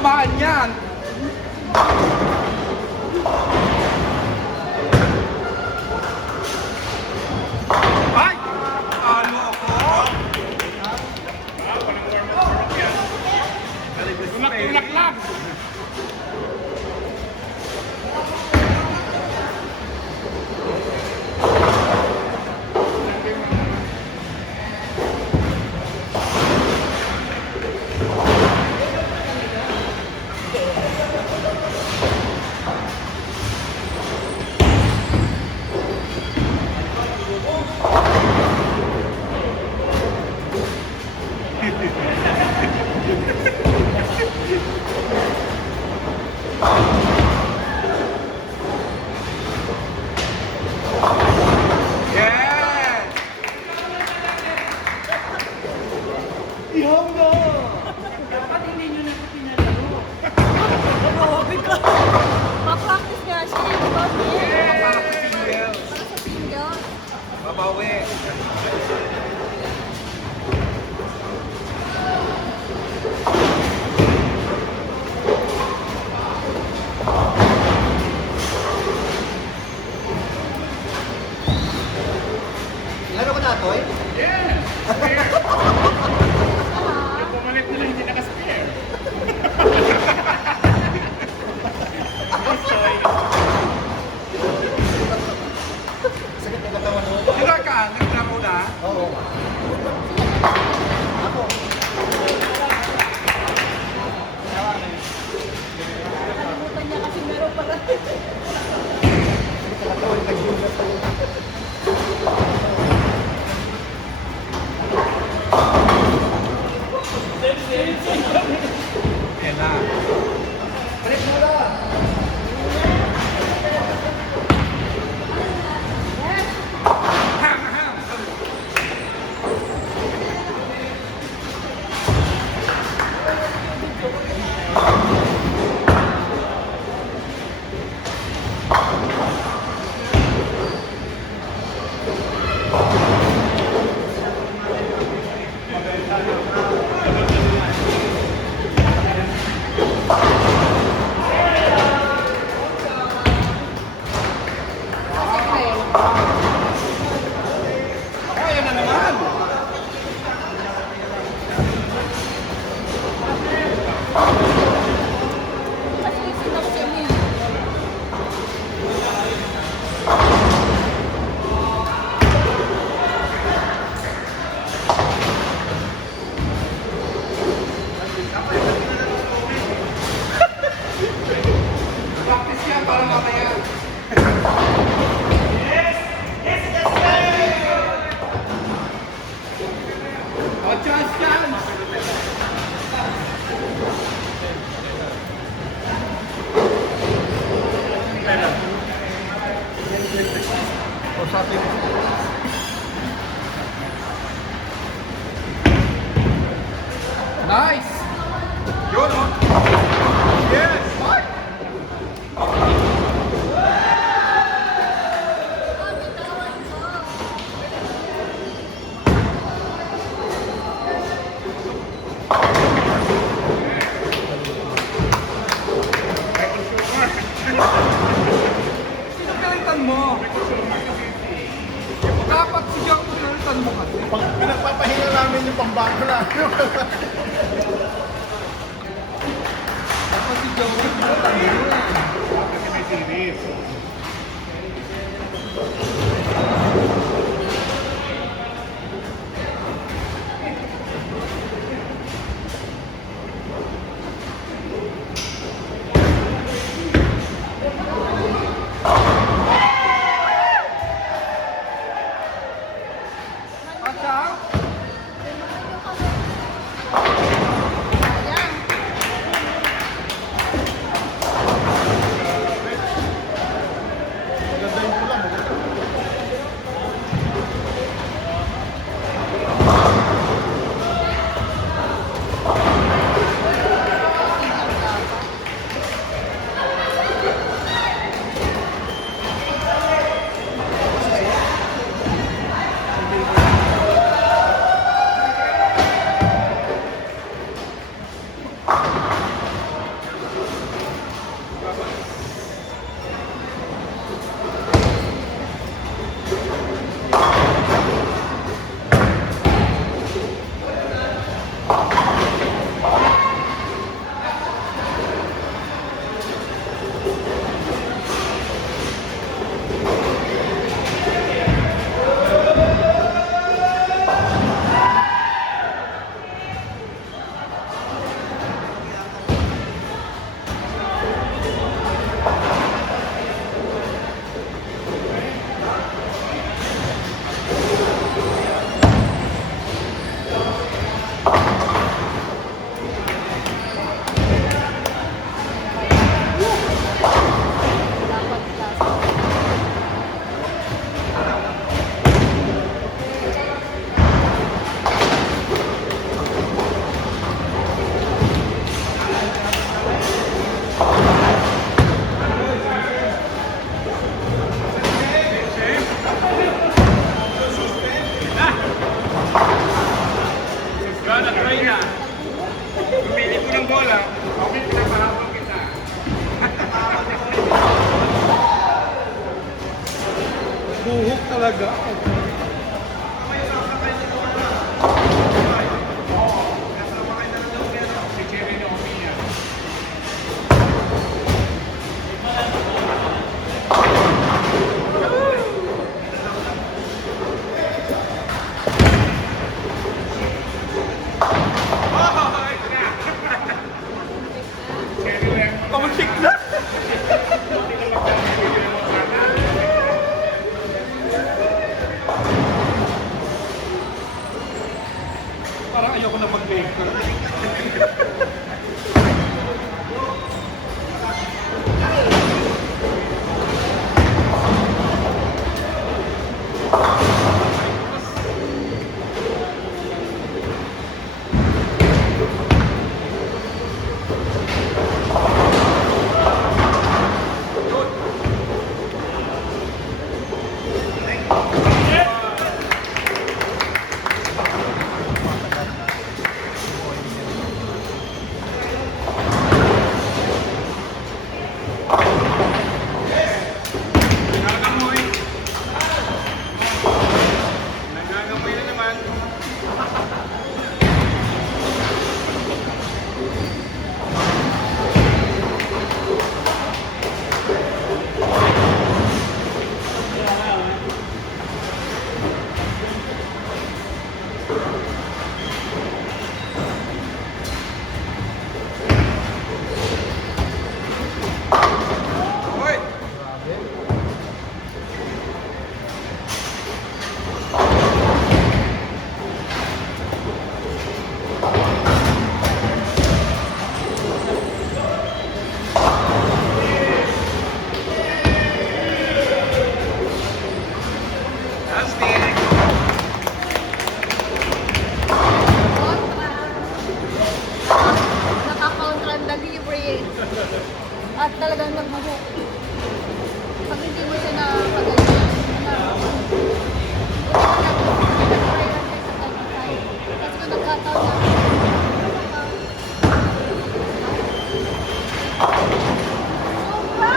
tamaan yan. Ay! Ano ako? Tulak-tulak lang. Pa-practice nga siya. Para sa single. Para sa single. Babawi. Laro ko na to eh? Pumalit nila hindi naka-spare. Sakit na katawan mo. Sino ka? Naglaro na? Oo. Ako. Nakalimutan niya kasi meron pala. Yan na. Balik mo na. Ham, ham. Kaya na naman. Kasi sinap siya niya. Practice yan para mamaya. O, chance, chance. O sa atin. Nice! Yun, oh. Yes! Mark! Sino pinalitan mo? Dapat sigaw ko pinalitan mo kasi. Pinagpapahinga namin yung pambago na. Dapat sigaw ko pinalitan mo. Kasi may series. At Maganda yung pula. talaga. Si Jerry na umiyak. Jerry lang. Kamutik na. Parang ayoko na mag-maker. Nangangamoy. Nangangamoy na naman. Hoy! Astig! Nakakontra ang delivery. At talagang nagbuho. Pag hindi mo siya nakagaling, kasi kung nagkataon na, sobra!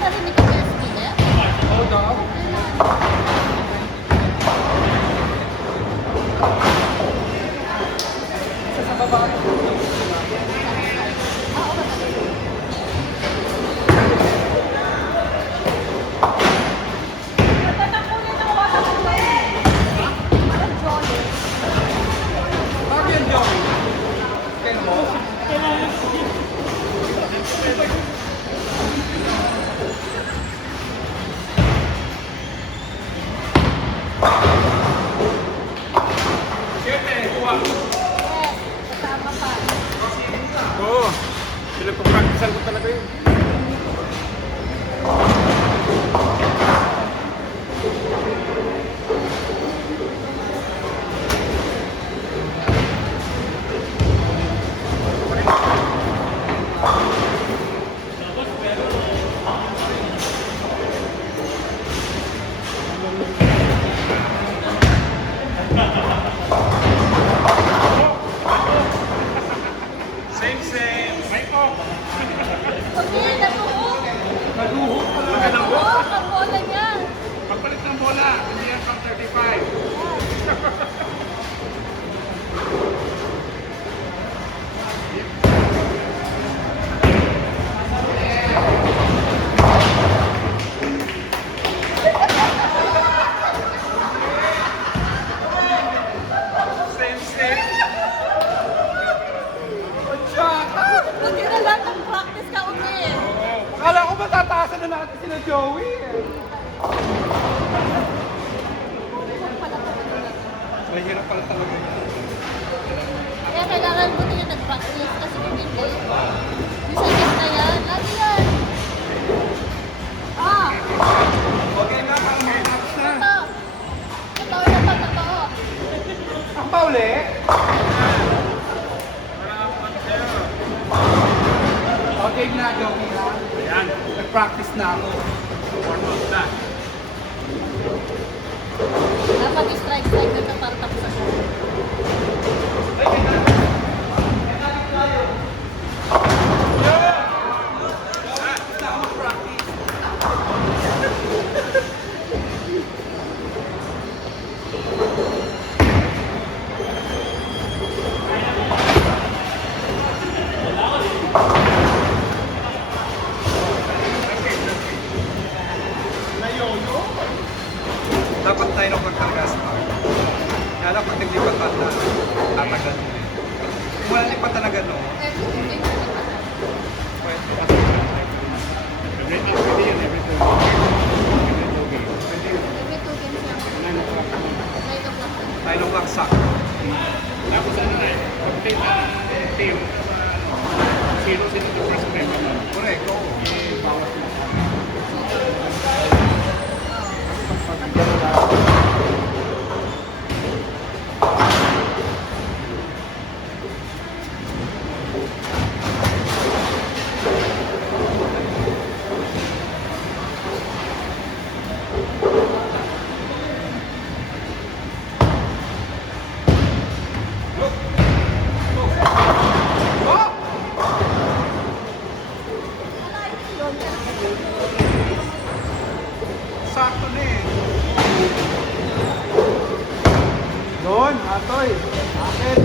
Narinig ko yung speaker? Hold on. Isa sa baba. Bakit yan, Joey? Kaya mo? Siyete, kuha. Kasama pa. Oo. Pinagpapracticean ko talaga yun. Same. May po. Okay, natuho. Naguho pala. Magalang po. Oo, ang bola niya. Pagpalit ng bola, hindi yan pang 35. Same. Tsaka! Buti na lang ng practice ka, Umi. Akala ko matataasan na natin sila Joey. Mahirap pala talaga yan. Kaya kailangan buti na nag-practice kasi kung hindi, yung sakit na yan, lagi yan. Ah, Okay na, parang matapos na. ito. Totoo. Ang pa uli? Okay na, Joey na. Ayan. Nag-practice na ako. Warm up na. Dapat strike na ito para tapos ako. Dapat tayo ng pagkargas pa. Kaya lang pag naglipat na, tatagal mo. Kung wala lipat talaga, no? Everything din yung lipat. Pwede. Every activity and every two games. Every 2 games lang. 9 o'clock. 9 o'clock. Tayo ng laksak. Tapos ano na eh, complete team. Zero sila the first game. Correct, oo. Eh, bawas na. Sakto na eh. Doon, atoy. Akin.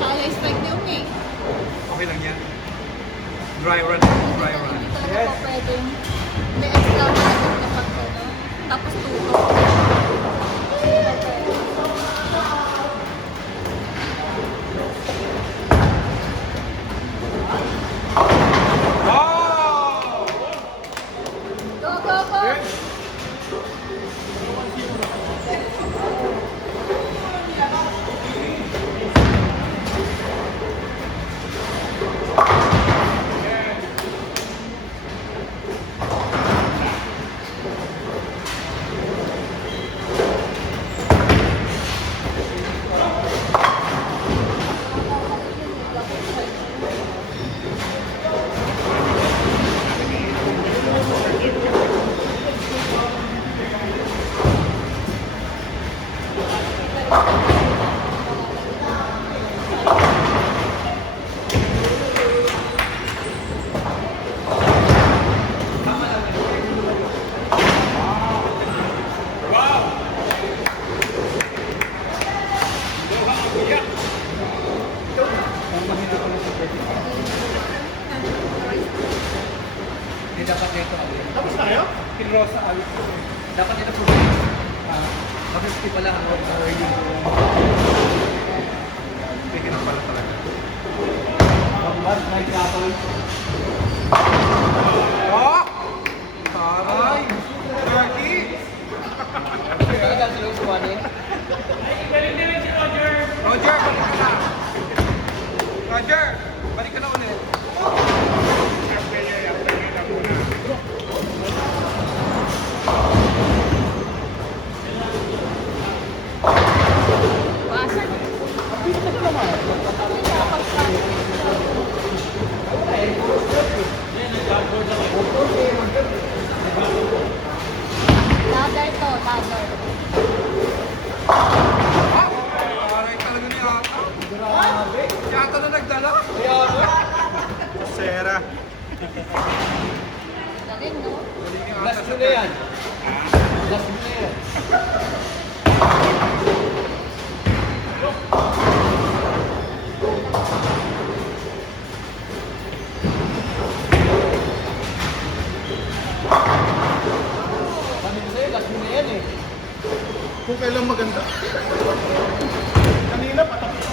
Saka strike ni Umi. Okay lang yan. Dry run. Dry run. Hindi talaga po pwedeng may extra talaga na pag ano. Tapos tutok. Oh! Go, go, go! Hindi dapat dito. Tapos tayo? Pinrosa alis ko. Dapat dito po. Bakit hindi pala ano? Sige na pala talaga. Pag-bus, may kapal. Oh! Taray! Turkey! Talaga sila usuwanin. Roger, balik ka na! Roger, balik ka na ulit. Basag. Ladder to, ladder. Taray talaga ni Ata. Grabe. Si Ata na nagdala. Sera. Galing, no? Galing ni Ata Last sa mo na yan. Last mo na yan. Sabi ko sa'yo, last mo na yan eh. Kung kailan maganda. Kanina patapos.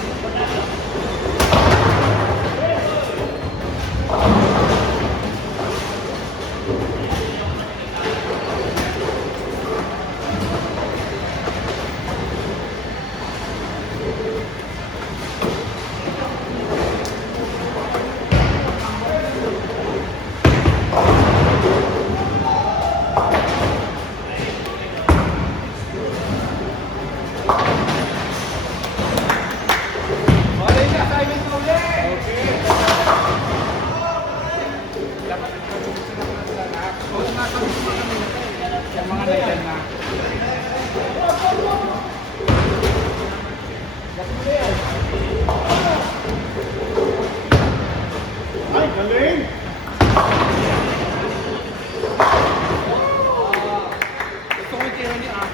Yung mga nandyan na. Ay, galing! Ito ko yung tira ni Ak.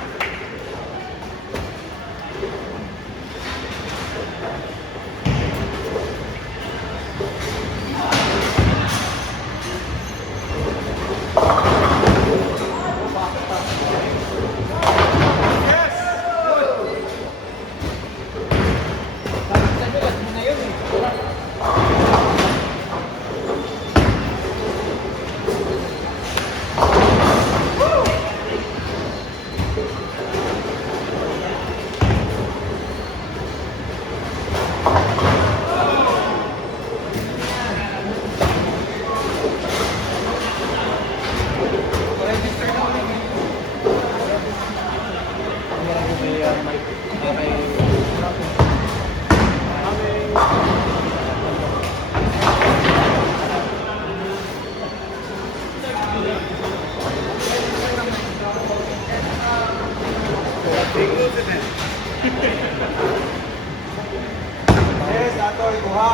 Yes, Atoy, kuha.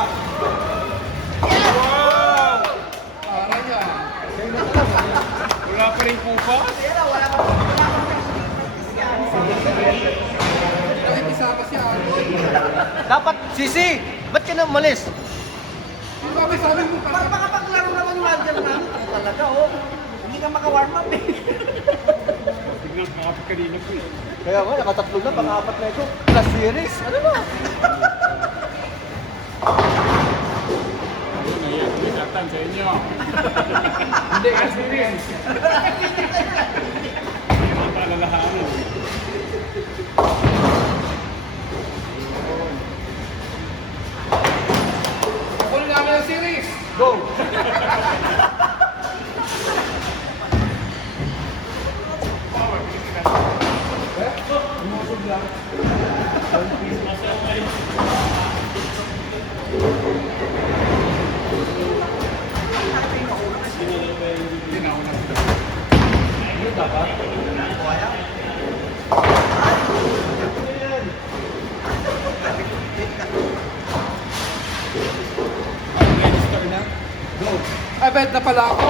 Parang yan. Wala pa rin pupa. Kahit isa pa siya. Dapat, Sisi, ba't ka na umalis? Yung sabi mo pa. Makapaglaro naman yung Roger namin. Talaga, oh. Hindi ka maka-warm up eh. Biglang kakapit kanina po eh. Kaya nga, nakatatlo na, pang-apat na ito. Plus series, ano ba? Ayun, ayan. Umitatan sa inyo. Hindi kasi rin. Ang paalalahanan. Kukunin namin ang series. Go! Ay, bet na pala ako.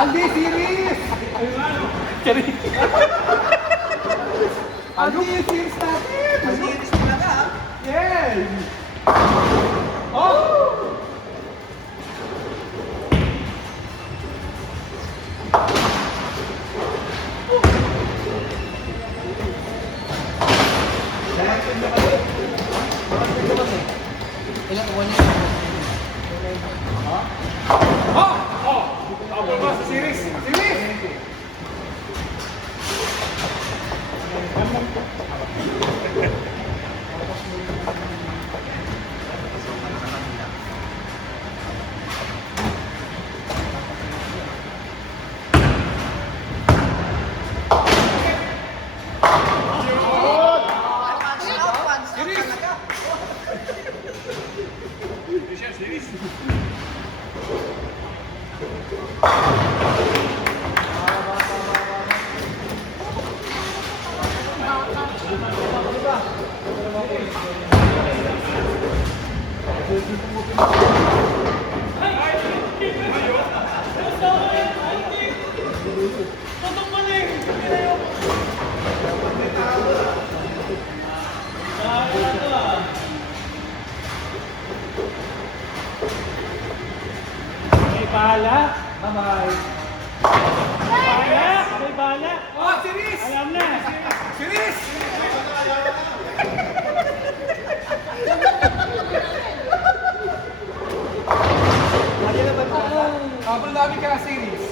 Aldi, series! Aldi, yung series natin! Series talaga, yes! Oh! Ilan ko niya? Ako ba sa series? Series! Series! bala. Bye-bye. Bala! May bala! Oh, series! Alam na! Series! Lagi na ba ito? Habol namin ka series.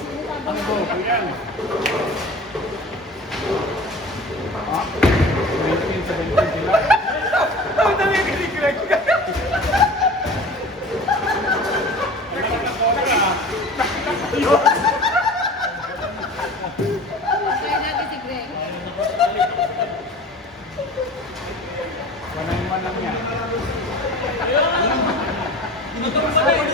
Ano ba? Ayan. Ha? 1917 sila. Ang dami kinikilig. Kaya natin si Greg. Wala yung manang niya. Tinutulong sa rin.